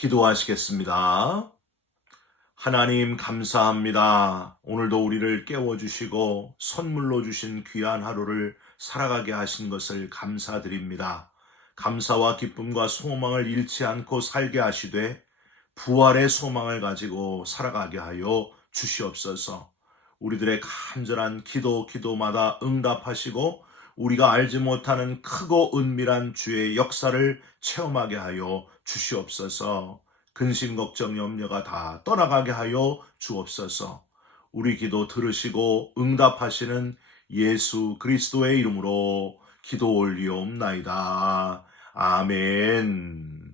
기도하시겠습니다. 하나님 감사합니다. 오늘도 우리를 깨워주시고 선물로 주신 귀한 하루를 살아가게 하신 것을 감사드립니다. 감사와 기쁨과 소망을 잃지 않고 살게 하시되 부활의 소망을 가지고 살아가게 하여 주시옵소서. 우리들의 간절한 기도마다 응답하시고 우리가 알지 못하는 크고 은밀한 주의 역사를 체험하게 하여 주시옵소서. 근심 걱정 염려가 다 떠나가게 하여 주옵소서. 우리 기도 들으시고 응답하시는 예수 그리스도의 이름으로 기도 올리옵나이다. 아멘.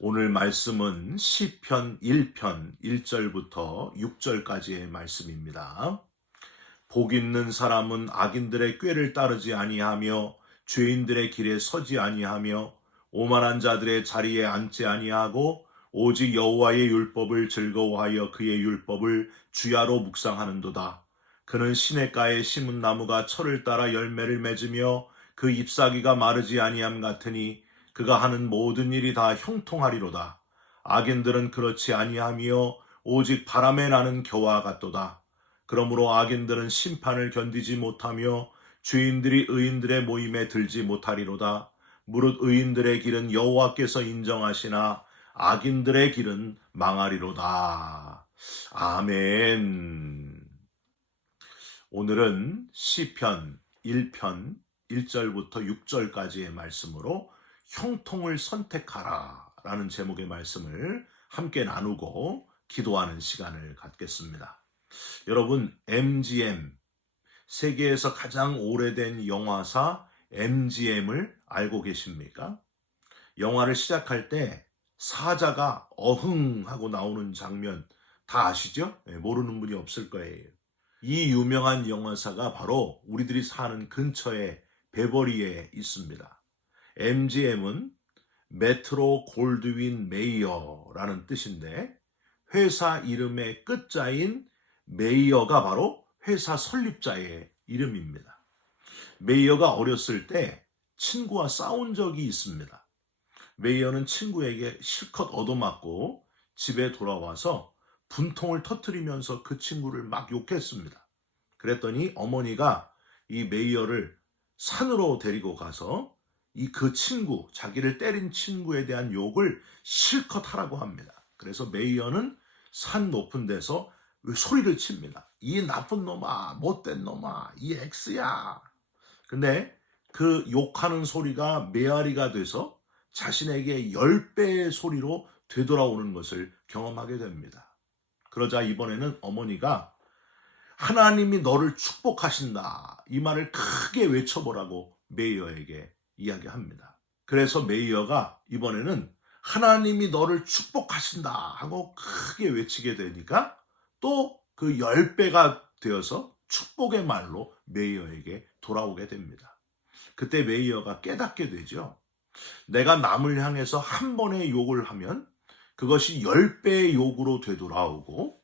오늘 말씀은 시편 1편 1절부터 6절까지의 말씀입니다. 복 있는 사람은 악인들의 꾀를 따르지 아니하며 죄인들의 길에 서지 아니하며 오만한 자들의 자리에 앉지 아니하고 오직 여호와의 율법을 즐거워하여 그의 율법을 주야로 묵상하는도다. 그는 시냇가에 심은 나무가 철을 따라 열매를 맺으며 그 잎사귀가 마르지 아니함 같으니 그가 하는 모든 일이 다 형통하리로다. 악인들은 그렇지 아니하며 오직 바람에 나는 겨와 같도다. 그러므로 악인들은 심판을 견디지 못하며 죄인들이 의인들의 모임에 들지 못하리로다. 무릇 의인들의 길은 여호와께서 인정하시나 악인들의 길은 망하리로다. 아멘. 오늘은 시편 1편 1절부터 6절까지의 말씀으로 형통을 선택하라 라는 제목의 말씀을 함께 나누고 기도하는 시간을 갖겠습니다. 여러분, MGM, 세계에서 가장 오래된 영화사 MGM을 알고 계십니까? 영화를 시작할 때 사자가 어흥 하고 나오는 장면 다 아시죠? 모르는 분이 없을 거예요. 이 유명한 영화사가 바로 우리들이 사는 근처에 베버리에 있습니다. MGM은 메트로 골드윈 메이어라는 뜻인데 회사 이름의 끝자인 메이어가 바로 회사 설립자의 이름입니다. 메이어가 어렸을 때 친구와 싸운 적이 있습니다. 메이어는 친구에게 실컷 얻어맞고 집에 돌아와서 분통을 터뜨리면서 그 친구를 막 욕했습니다. 그랬더니 어머니가 이 메이어를 산으로 데리고 가서 그 친구, 자기를 때린 친구에 대한 욕을 실컷 하라고 합니다. 그래서 메이어는 산 높은 데서 소리를 칩니다. 이 나쁜 놈아, 못된 놈아, 이 X야. 근데 그 욕하는 소리가 메아리가 돼서 자신에게 10배의 소리로 되돌아오는 것을 경험하게 됩니다. 그러자 이번에는 어머니가 하나님이 너를 축복하신다. 이 말을 크게 외쳐보라고 메이어에게 이야기합니다. 그래서 메이어가 이번에는 하나님이 너를 축복하신다 하고 크게 외치게 되니까 또 그 10배가 되어서 축복의 말로 메이어에게 돌아오게 됩니다. 그때 메이어가 깨닫게 되죠. 내가 남을 향해서 한 번의 욕을 하면 그것이 10배의 욕으로 되돌아오고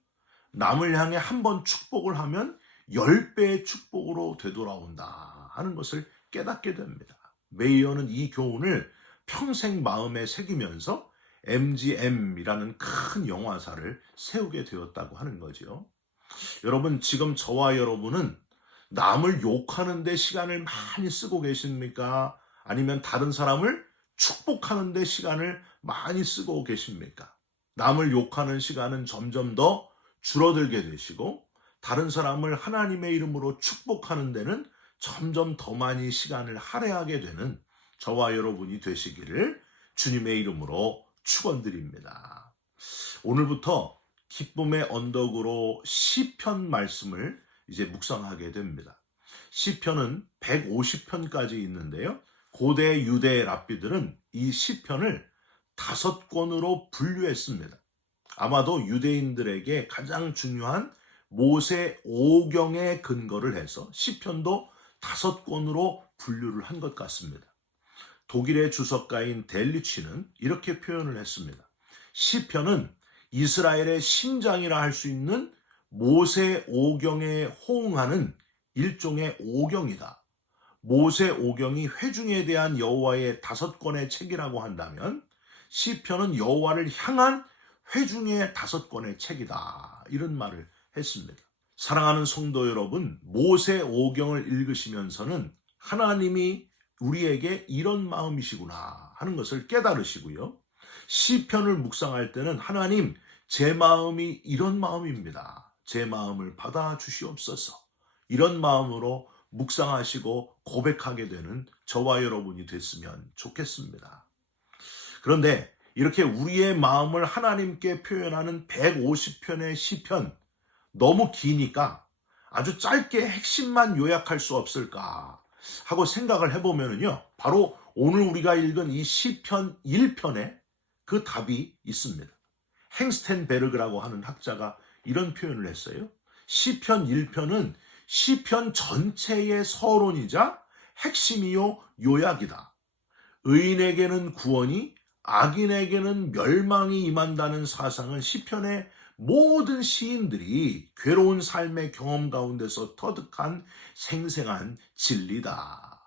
남을 향해 한 번 축복을 하면 10배의 축복으로 되돌아온다 하는 것을 깨닫게 됩니다. 메이어는 이 교훈을 평생 마음에 새기면서 MGM이라는 큰 영화사를 세우게 되었다고 하는 거죠. 여러분, 지금 저와 여러분은 남을 욕하는 데 시간을 많이 쓰고 계십니까? 아니면 다른 사람을 축복하는 데 시간을 많이 쓰고 계십니까? 남을 욕하는 시간은 점점 더 줄어들게 되시고 다른 사람을 하나님의 이름으로 축복하는 데는 점점 더 많이 시간을 할애하게 되는 저와 여러분이 되시기를 주님의 이름으로 축원드립니다. 오늘부터 기쁨의 언덕으로 시편 말씀을 이제 묵상하게 됩니다. 시편은 150편까지 있는데요. 고대 유대 랍비들은 이 시편을 5권으로 분류했습니다. 아마도 유대인들에게 가장 중요한 모세 오경에 근거를 해서 시편도 5권으로 분류를 한 것 같습니다. 독일의 주석가인 델리치는 이렇게 표현을 했습니다. 시편은 이스라엘의 심장이라 할 수 있는 모세 오경에 호응하는 일종의 오경이다. 모세 오경이 회중에 대한 여호와의 5권의 책이라고 한다면 시편은 여호와를 향한 회중의 5권의 책이다. 이런 말을 했습니다. 사랑하는 성도 여러분, 모세 오경을 읽으시면서는 하나님이 우리에게 이런 마음이시구나 하는 것을 깨달으시고요. 시편을 묵상할 때는 하나님, 제 마음이 이런 마음입니다. 제 마음을 받아주시옵소서. 이런 마음으로 묵상하시고 고백하게 되는 저와 여러분이 됐으면 좋겠습니다. 그런데 이렇게 우리의 마음을 하나님께 표현하는 150편의 시편, 너무 기니까 아주 짧게 핵심만 요약할 수 없을까 하고 생각을 해보면요, 바로 오늘 우리가 읽은 이 시편 1편에 그 답이 있습니다. 행스텐베르그라고 하는 학자가 이런 표현을 했어요. 시편 1편은 시편 전체의 서론이자 핵심이요 요약이다. 의인에게는 구원이, 악인에게는 멸망이 임한다는 사상은 시편의 모든 시인들이 괴로운 삶의 경험 가운데서 터득한 생생한 진리다.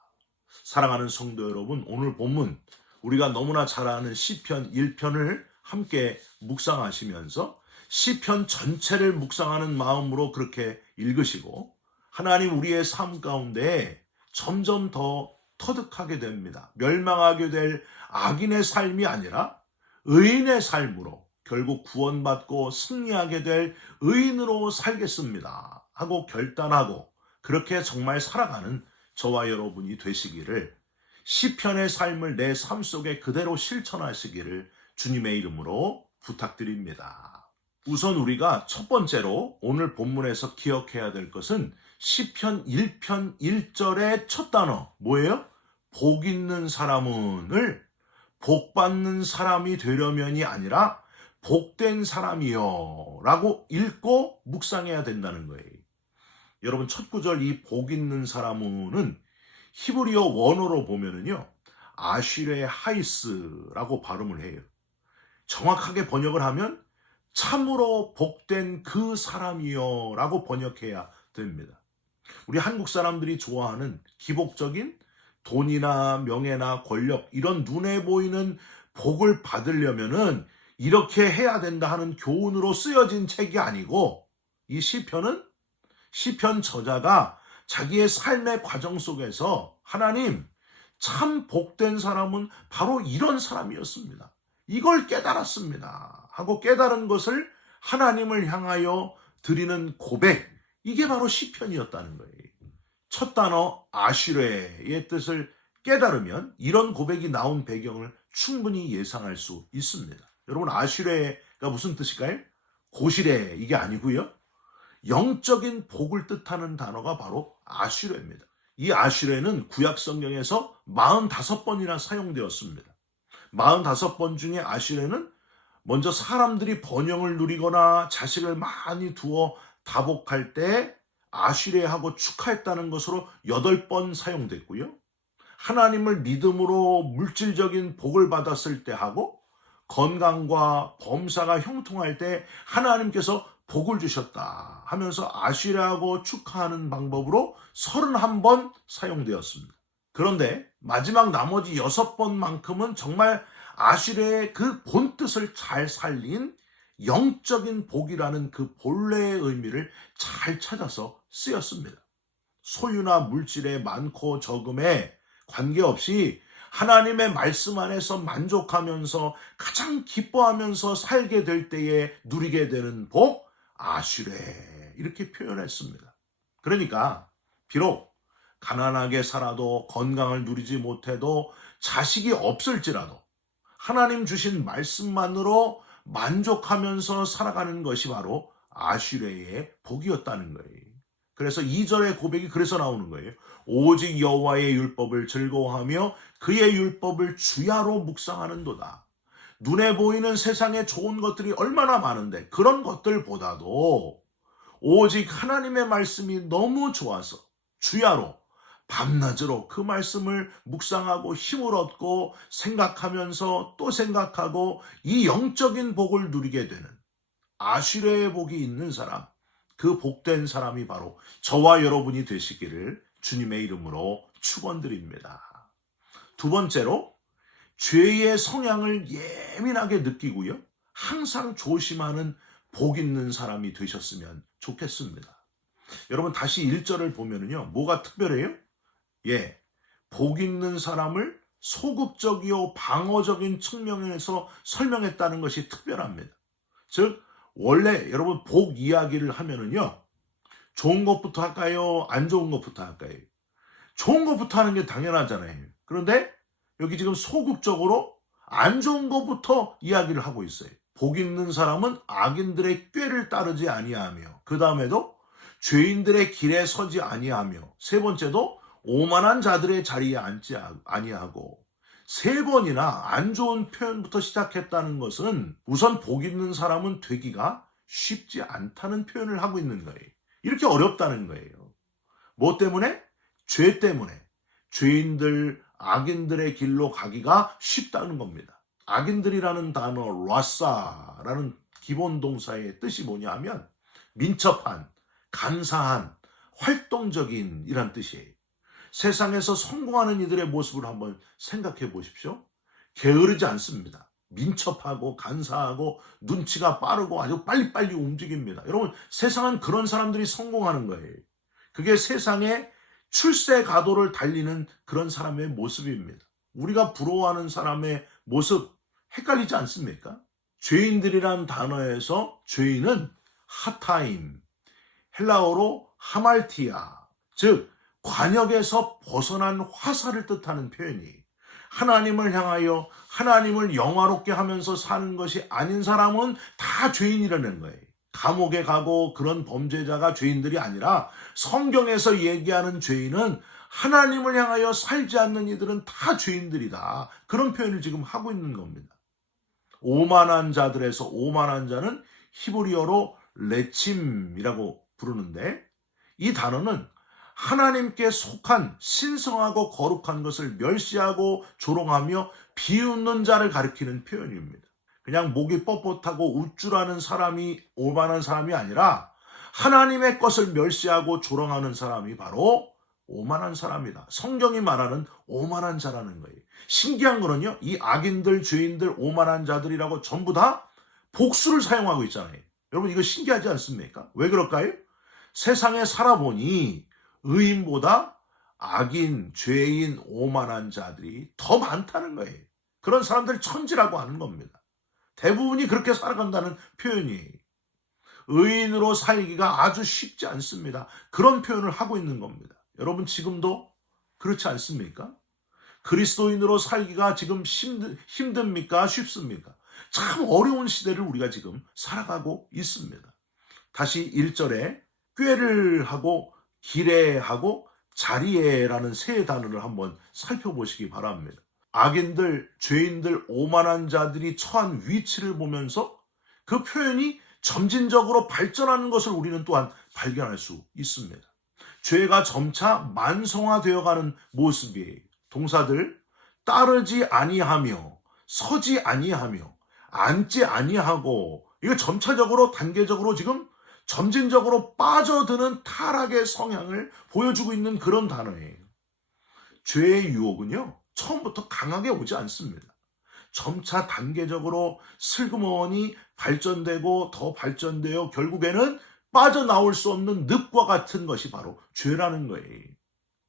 사랑하는 성도 여러분, 오늘 본문 우리가 너무나 잘 아는 시편 1편을 함께 묵상하시면서 시편 전체를 묵상하는 마음으로 그렇게 읽으시고 하나님 우리의 삶 가운데 점점 더 터득하게 됩니다. 멸망하게 될 악인의 삶이 아니라 의인의 삶으로 결국 구원받고 승리하게 될 의인으로 살겠습니다 하고 결단하고 그렇게 정말 살아가는 저와 여러분이 되시기를, 시편의 삶을 내 삶 속에 그대로 실천하시기를 주님의 이름으로 부탁드립니다. 우선 우리가 첫 번째로 오늘 본문에서 기억해야 될 것은 시편 1편 1절의 첫 단어 뭐예요? 복 있는 사람은을 복 받는 사람이 되려면이 아니라 복된 사람이요 라고 읽고 묵상해야 된다는 거예요. 여러분, 첫 구절 이 복 있는 사람은 히브리어 원어로 보면은요, 아쉬레 하이스라고 발음을 해요. 정확하게 번역을 하면 참으로 복된 그 사람이요 라고 번역해야 됩니다. 우리 한국 사람들이 좋아하는 기복적인 돈이나 명예나 권력, 이런 눈에 보이는 복을 받으려면은 이렇게 해야 된다 하는 교훈으로 쓰여진 책이 아니고, 이 시편은 시편 저자가 자기의 삶의 과정 속에서 하나님, 참 복된 사람은 바로 이런 사람이었습니다. 이걸 깨달았습니다 하고 깨달은 것을 하나님을 향하여 드리는 고백, 이게 바로 시편이었다는 거예요. 첫 단어 아시레의 뜻을 깨달으면 이런 고백이 나온 배경을 충분히 예상할 수 있습니다. 여러분, 아시레가 무슨 뜻일까요? 고시레, 이게 아니고요. 영적인 복을 뜻하는 단어가 바로 아시레입니다. 이 아시레는 구약 성경에서 45번이나 사용되었습니다. 45번 중에 아시레는 먼저 사람들이 번영을 누리거나 자식을 많이 두어 다복할 때 아시레하고 축하했다는 것으로 8번 사용됐고요. 하나님을 믿음으로 물질적인 복을 받았을 때 하고 건강과 범사가 형통할 때 하나님께서 복을 주셨다 하면서 아시레하고 축하하는 방법으로 31번 사용되었습니다. 그런데 마지막 나머지 6번만큼은 정말 아시레의 그 본뜻을 잘 살린 영적인 복이라는 그 본래의 의미를 잘 찾아서 쓰였습니다. 소유나 물질의 많고 적음에 관계없이 하나님의 말씀 안에서 만족하면서 가장 기뻐하면서 살게 될 때에 누리게 되는 복, 아시레, 이렇게 표현했습니다. 그러니까 비록 가난하게 살아도 건강을 누리지 못해도 자식이 없을지라도 하나님 주신 말씀만으로 만족하면서 살아가는 것이 바로 아시레의 복이었다는 거예요. 그래서 2절의 고백이 그래서 나오는 거예요. 오직 여호와의 율법을 즐거워하며 그의 율법을 주야로 묵상하는도다. 눈에 보이는 세상에 좋은 것들이 얼마나 많은데 그런 것들보다도 오직 하나님의 말씀이 너무 좋아서 주야로 밤낮으로 그 말씀을 묵상하고 힘을 얻고 생각하면서 또 생각하고 이 영적인 복을 누리게 되는 아시레의 복이 있는 사람, 그 복된 사람이 바로 저와 여러분이 되시기를 주님의 이름으로 축원드립니다. 두 번째로 죄의 성향을 예민하게 느끼고요. 항상 조심하는 복 있는 사람이 되셨으면 좋겠습니다. 여러분 다시 1절을 보면은요. 뭐가 특별해요? 예, 복 있는 사람을 소극적이요 방어적인 측면에서 설명했다는 것이 특별합니다. 즉 원래 여러분 복 이야기를 하면은요. 좋은 것부터 할까요? 안 좋은 것부터 할까요? 좋은 것부터 하는 게 당연하잖아요. 그런데 여기 지금 소극적으로 안 좋은 것부터 이야기를 하고 있어요. 복 있는 사람은 악인들의 꾀를 따르지 아니하며, 그 다음에도 죄인들의 길에 서지 아니하며, 세 번째도 오만한 자들의 자리에 앉지 아니하고, 세 번이나 안 좋은 표현부터 시작했다는 것은 우선 복 있는 사람은 되기가 쉽지 않다는 표현을 하고 있는 거예요. 이렇게 어렵다는 거예요. 뭐 때문에? 죄 때문에. 죄인들, 악인들의 길로 가기가 쉽다는 겁니다. 악인들이라는 단어 라사라는 기본 동사의 뜻이 뭐냐면 민첩한, 간사한, 활동적인 이란 뜻이에요. 세상에서 성공하는 이들의 모습을 한번 생각해 보십시오. 게으르지 않습니다. 민첩하고 간사하고 눈치가 빠르고 아주 빨리빨리 움직입니다. 여러분 세상은 그런 사람들이 성공하는 거예요. 그게 세상의 출세 가도를 달리는 그런 사람의 모습입니다. 우리가 부러워하는 사람의 모습 헷갈리지 않습니까? 죄인들이란 단어에서 죄인은 하타임, 헬라어로 하말티아, 즉 관역에서 벗어난 화살을 뜻하는 표현이 하나님을 향하여 하나님을 영화롭게 하면서 사는 것이 아닌 사람은 다 죄인이라는 거예요. 감옥에 가고 그런 범죄자가 죄인들이 아니라 성경에서 얘기하는 죄인은 하나님을 향하여 살지 않는 이들은 다 죄인들이다. 그런 표현을 지금 하고 있는 겁니다. 오만한 자들에서 오만한 자는 히브리어로 레침이라고 부르는데 이 단어는 하나님께 속한 신성하고 거룩한 것을 멸시하고 조롱하며 비웃는 자를 가리키는 표현입니다. 그냥 목이 뻣뻣하고 우쭐하는 사람이 오만한 사람이 아니라 하나님의 것을 멸시하고 조롱하는 사람이 바로 오만한 사람이다. 성경이 말하는 오만한 자라는 거예요. 신기한 거는요. 이 악인들, 죄인들, 오만한 자들이라고 전부 다 복수를 사용하고 있잖아요. 여러분 이거 신기하지 않습니까? 왜 그럴까요? 세상에 살아보니 의인보다 악인, 죄인, 오만한 자들이 더 많다는 거예요. 그런 사람들 천지라고 하는 겁니다. 대부분이 그렇게 살아간다는 표현이에요. 의인으로 살기가 아주 쉽지 않습니다. 그런 표현을 하고 있는 겁니다. 여러분 지금도 그렇지 않습니까? 그리스도인으로 살기가 지금 힘듭니까? 쉽습니까? 참 어려운 시대를 우리가 지금 살아가고 있습니다. 다시 1절에 꾀를 하고 기레하고 자리에라는 세 단어를 한번 살펴보시기 바랍니다. 악인들, 죄인들, 오만한 자들이 처한 위치를 보면서 그 표현이 점진적으로 발전하는 것을 우리는 또한 발견할 수 있습니다. 죄가 점차 만성화되어가는 모습이에요. 동사들 따르지 아니하며, 서지 아니하며, 앉지 아니하고, 이거 점차적으로 단계적으로 지금 점진적으로 빠져드는 타락의 성향을 보여주고 있는 그런 단어예요. 죄의 유혹은요, 처음부터 강하게 오지 않습니다. 점차 단계적으로 슬그머니 발전되고 더 발전되어 결국에는 빠져나올 수 없는 늪과 같은 것이 바로 죄라는 거예요.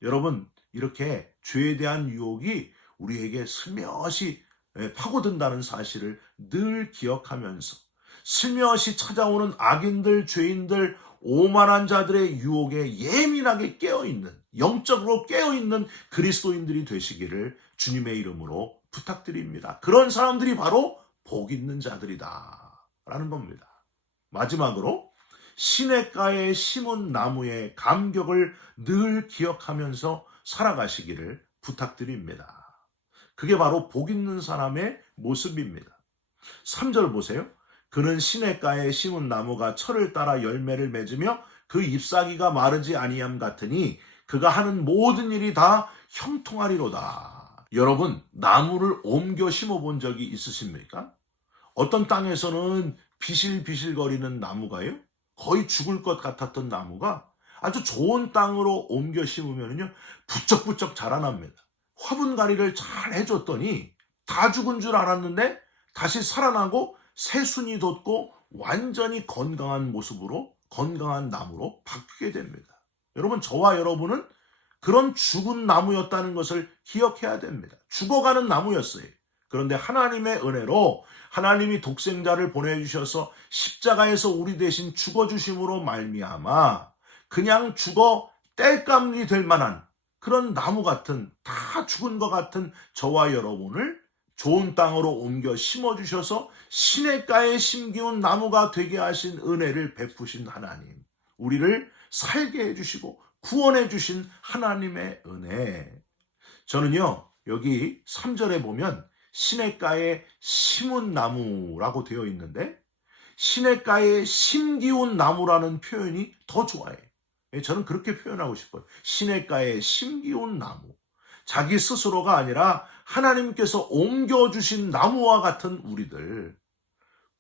여러분, 이렇게 죄에 대한 유혹이 우리에게 슬며시 파고든다는 사실을 늘 기억하면서 슬며시 찾아오는 악인들, 죄인들, 오만한 자들의 유혹에 예민하게 깨어있는, 영적으로 깨어있는 그리스도인들이 되시기를 주님의 이름으로 부탁드립니다. 그런 사람들이 바로 복 있는 자들이다 라는 겁니다. 마지막으로 시냇가에 심은 나무의 감격을 늘 기억하면서 살아가시기를 부탁드립니다. 그게 바로 복 있는 사람의 모습입니다. 3절 보세요. 그는 시냇가에 심은 나무가 철을 따라 열매를 맺으며 그 잎사귀가 마르지 아니함 같으니 그가 하는 모든 일이 다 형통하리로다. 여러분, 나무를 옮겨 심어본 적이 있으십니까? 어떤 땅에서는 비실비실거리는 나무가요, 거의 죽을 것 같았던 나무가 아주 좋은 땅으로 옮겨 심으면요 부쩍부쩍 자라납니다. 화분갈이를 잘 해줬더니 다 죽은 줄 알았는데 다시 살아나고 새순이 돋고 완전히 건강한 모습으로, 건강한 나무로 바뀌게 됩니다. 여러분, 저와 여러분은 그런 죽은 나무였다는 것을 기억해야 됩니다. 죽어가는 나무였어요. 그런데 하나님의 은혜로 하나님이 독생자를 보내주셔서 십자가에서 우리 대신 죽어주심으로 말미암아 그냥 죽어 땔감이 될 만한 그런 나무 같은, 다 죽은 것 같은 저와 여러분을 좋은 땅으로 옮겨 심어주셔서 시냇가에 심기운 나무가 되게 하신 은혜를 베푸신 하나님, 우리를 살게 해주시고 구원해 주신 하나님의 은혜. 저는요, 여기 3절에 보면 시냇가에 심은 나무라고 되어 있는데 시냇가에 심기운 나무라는 표현이 더 좋아요. 저는 그렇게 표현하고 싶어요. 시냇가에 심기운 나무. 자기 스스로가 아니라 하나님께서 옮겨주신 나무와 같은 우리들.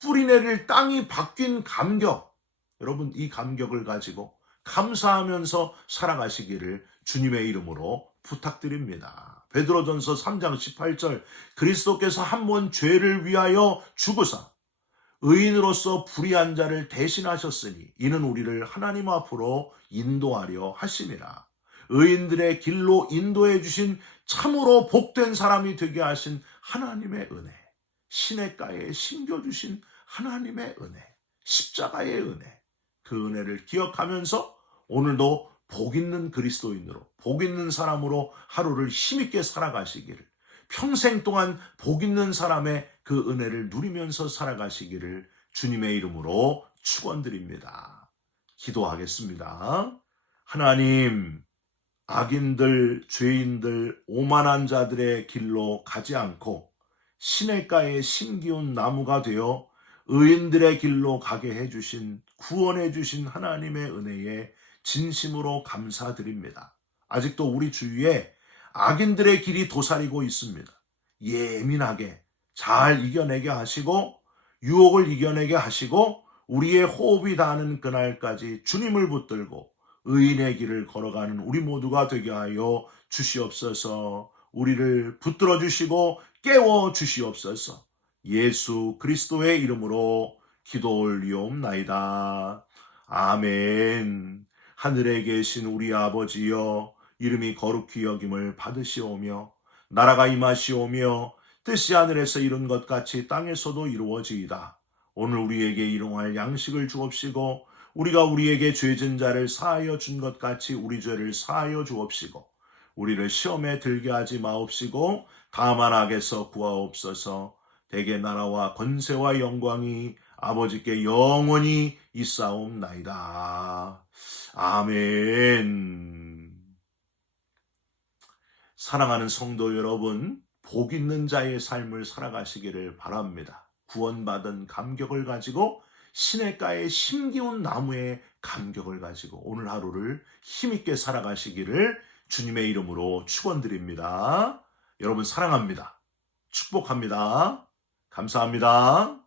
뿌리 내릴 땅이 바뀐 감격. 여러분, 이 감격을 가지고 감사하면서 살아가시기를 주님의 이름으로 부탁드립니다. 베드로전서 3장 18절, 그리스도께서 한 번 죄를 위하여 죽으사 의인으로서 불의한 자를 대신하셨으니 이는 우리를 하나님 앞으로 인도하려 하심이라. 의인들의 길로 인도해 주신 참으로 복된 사람이 되게 하신 하나님의 은혜, 시냇가에 심겨주신 하나님의 은혜, 십자가의 은혜, 그 은혜를 기억하면서 오늘도 복 있는 그리스도인으로, 복 있는 사람으로 하루를 힘있게 살아가시기를, 평생 동안 복 있는 사람의 그 은혜를 누리면서 살아가시기를 주님의 이름으로 축원드립니다. 기도하겠습니다. 하나님, 악인들, 죄인들, 오만한 자들의 길로 가지 않고 시냇가에 심기운 나무가 되어 의인들의 길로 가게 해주신, 구원해 주신 하나님의 은혜에 진심으로 감사드립니다. 아직도 우리 주위에 악인들의 길이 도사리고 있습니다. 예민하게 잘 이겨내게 하시고 유혹을 이겨내게 하시고 우리의 호흡이 닿는 그날까지 주님을 붙들고 의인의 길을 걸어가는 우리 모두가 되게 하여 주시옵소서. 우리를 붙들어 주시고 깨워 주시옵소서. 예수 그리스도의 이름으로 기도 올리옵나이다. 아멘. 하늘에 계신 우리 아버지여, 이름이 거룩히 여김을 받으시오며 나라가 임하시오며 뜻이 하늘에서 이룬 것 같이 땅에서도 이루어지이다. 오늘 우리에게 일용할 양식을 주옵시고 우리가 우리에게 죄진 자를 사하여 준 것 같이 우리 죄를 사하여 주옵시고 우리를 시험에 들게 하지 마옵시고 다만 악에서 구하옵소서. 대개 나라와 권세와 영광이 아버지께 영원히 있사옵나이다. 아멘. 사랑하는 성도 여러분, 복 있는 자의 삶을 살아가시기를 바랍니다. 구원받은 감격을 가지고 시냇가에 심기운 나무의 감격을 가지고 오늘 하루를 힘있게 살아가시기를 주님의 이름으로 축원드립니다. 여러분 사랑합니다. 축복합니다. 감사합니다.